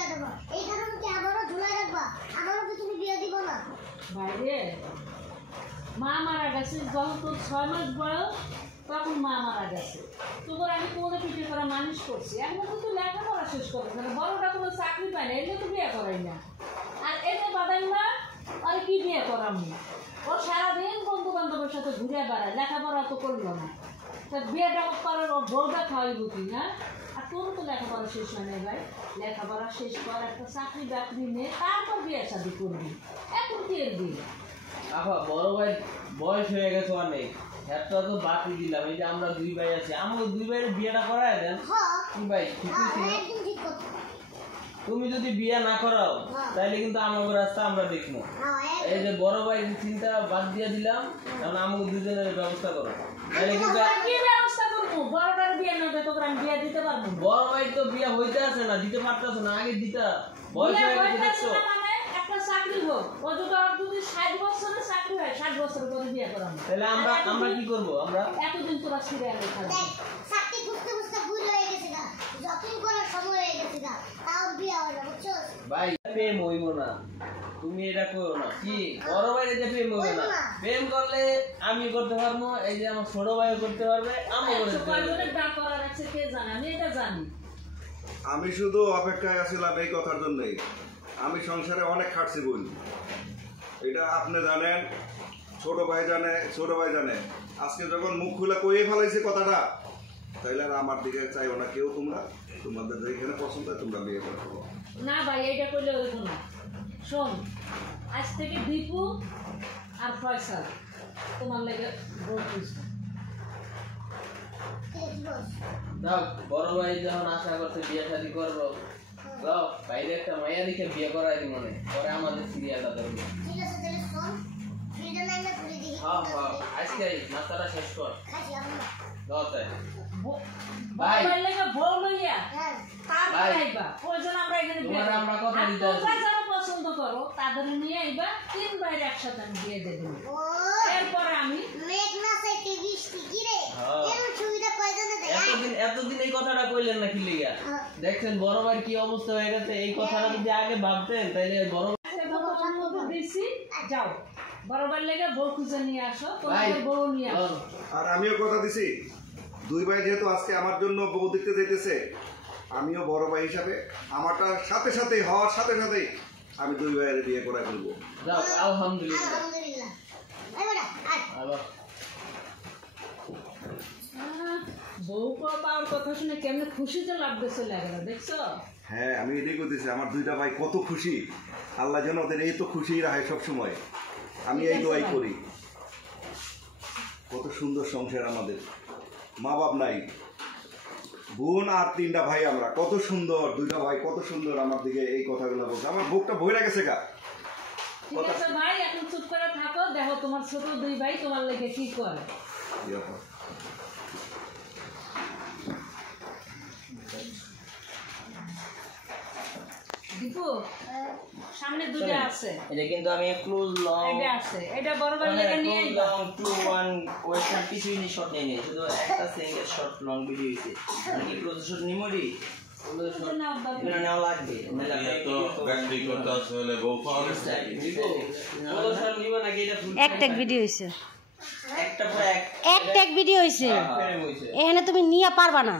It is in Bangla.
বিয়ে দেব এই কারণে কি আমারও ঝুলাই রাখবা আমারও কি তুমি বিয়ে দিব না বাইরে মা মারা গেছে যখন তোর 6 মাস বয়স তখন মা মারা গেছে তোর আমি কোলে পিঠে করা মানুষ করছি এখন তো তুই লেখাপড়া শেষ করবে না বড়টা কোনো চাকরি পায় না এলে তো বিয়ে করাই না আর এতে বাদাই না আর কি বিয়ে করাম ও সারাদিন বন্ধু বান্ধবের সাথে ঘুরে বেড়ায় লেখাপড়া তো করলো না তা বিয়েটা করার ওর বউটা খাওয়াইব কি না আর তোর তো লেখাপড়া শেষ হয় না ভাই লেখাপড়া শেষ কর একটা চাকরি বাকরি নে তারপর বিয়ে শাদি করবি এখন কি এর বিয়ে আহা বড় ভাই বয়স হয়ে গেছে অনেক একটা তো বাকি দিলাম এই যে আমরা দুই ভাই আছি আমাকে দুই ভাইয়ের বিয়েটা করায় দেন কি ভাই ঠিক আছে তুমি যদি বিয়ে না করাও তাহলে কিন্তু আমাকে রাস্তা আমরা দেখবো এই যে বড় ভাই চিন্তা বাদ দিয়ে দিলাম কারণ আমাকে দুজনের ব্যবস্থা করো তাহলে কিন্তু কি ব্যবস্থা করবো বড়টার বিয়ে না তো তোকে আমি বিয়ে দিতে পারবো বড় ভাই তো বিয়ে হইতে আছে না দিতে পারতেছে না আগে দিতা বয়স হয়ে গেছে মানে একটা চাকরি হোক ও যদি 60 বছরের চাকরি হয় 60 বছর পরে বিয়ে করাবো তাহলে আমরা কি করব আমরা এতদিন তোরা ছিড়ে আলো খাবো চাকরি খুঁজতে খুঁজতে ভুল হয়ে গেছে গা যখন করার সময় হয়ে গেছে গা তাও বিয়ে হয় না বুঝছো ভাই প্রেম হইব না তুমি এটা করো না কি বড় ভাইয়ের যে প্রেম হবে না প্রেম করলে আমি করতে পারবো এই যে আমার ছোট ভাইও করতে পারবে আমি করতে পারবো ডাক করা রাখছে কে জানে আমি এটা জানি আমি শুধু অপেক্ষায় আছিলাম এই কথার জন্যই আমি সংসারে অনেক খাটছি বলি এটা আপনি জানেন ছোট ভাই জানে আজকে যখন মুখ খুলে কইয়ে ফেলাইছে কথাটা তাইলে আর আমার দিকে চাইও না কেউ তোমরা তোমাদের যেখানে পছন্দ হয় তোমরা বিয়ে করো না ভাই এটা কইলে হইব না শোন আজ থেকে দীপু আর ফয়সাল তোমার লাগে বলছিস দাও বড় ভাই যখন আশা করছে বিয়ে শাদী করবো দাও বাইরে একটা মাইয়া দেখে বিয়ে করাই দিব মনে পরে আমাদের সিরিয়ালটা ধরবে ঠিক আছে তাহলে শোন ফ্রিডম লাইনটা পুরি দিই হ্যাঁ আজকে নাস্তাটা শেষ কর খাসি আমরা দাও তাই ভাই ভাই লাগে বউ লইয়া হ্যাঁ তারপর আইবা প্রয়োজন আমরা এখানে বিয়ে তোমার আমরা কথা দিতে আছি তোমরা যারা পছন্দ করো তাদের নিয়ে আইবা 3 ভাইয়ের একসাথে আমি বিয়ে দেব ও এরপরে আমি মেঘ না চাইতে বৃষ্টি কি রে এর সুবিধা কয়জনে দেয় এতদিন এই কথাটা কইলেন না কি লিগা দেখছেন বড় ভাইয়ের কি অবস্থা হয়ে গেছে এই কথাটা যদি আগে ভাবতেন তাহলে বড় দিছি যাও বড়বার লেগে বউ খুঁজে নিয়ে আসো তোমাদের বউ নিয়ে আসো আর আমিও কথা দিছি দুই ভাই যেহেতু আজকে আমার জন্য বউ দেখতে যাইতেছে আমিও বড় ভাই হিসাবে আমারটা সাথে সাথে হওয়ার সাথে সাথেই আমি দুই ভাইয়ের বিয়ে করা ফেলবো যাও আলহামদুলিল্লাহ আলহামদুলিল্লাহ এই বেটা আয় আবার বউ পাওয়ার কথা শুনে কেমন খুশিতে লাগতেছে লাগে না দেখছো হ্যাঁ আমি এটাই করতেছি আমার দুইটা ভাই কত খুশি আল্লাহ যেন ওদের এই তো খুশি রাখে সবসময় আমি এই দোয়াই করি কত সুন্দর সংসার আমাদের মা বাপ নাই বোন আর 3টা ভাই আমরা কত সুন্দর দুইটা ভাই কত সুন্দর আমার দিকে এই কথাগুলো বলছে আমার বুকটা ভরে গেছে গা ঠিক আছে ভাই এখন চুপ করে থাকো দেখো তোমার ছোট 2 ভাই তোমার লেগে কি করে দীপু সামনে দুটো আছে এটা কিন্তু আমি ক্লোজ লং এটা আছে এটা বড়বার লেগে নিয়ে আইবা লং টু ওয়ান ওয়েস্টার্ন পিছুইনি শট নেই নি শুধু একটা সিঙ্গেল শট লং ভিডিও হইছে মানে কি ক্লোজ শট নিমোডি ক্লোজ শট এটা নেওয়া লাগবে মানে তো ব্যাটারি করতে আসলে বউ পাওয়া গেছে ক্লোজ শট নিব নাকি এটা ফুল এক ট্যাগ ভিডিও হইছে একটা পর এক এক ট্যাগ ভিডিও হইছে এখানে তুমি নিয়ে পারবা না।